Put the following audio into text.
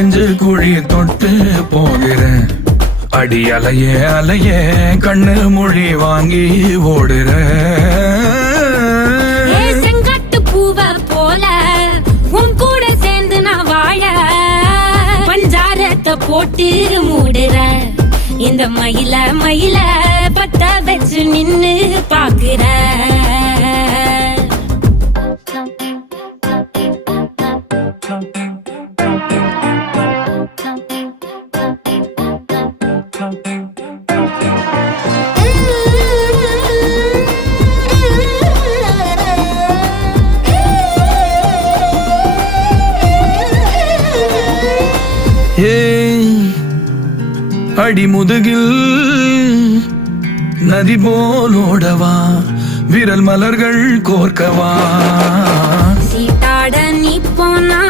நெஞ்சு குழி தொட்டு போகிறேன். அடி அலையே அலையே கண்ணு மொழி வாங்கி ஓடுற. செங்காட்டு பூவ போல உன் கூட சேர்ந்து நான் வாழ பஞ்சாரத்தை போட்டு மூடுற. இந்த மயில மயில பத்த வச்சு நின்னு பாக்குற. அடி முதுகில் நதி போலோடவா விரல் மலர்கள் கோர்க்கவா. சீட்டாட நீ போனா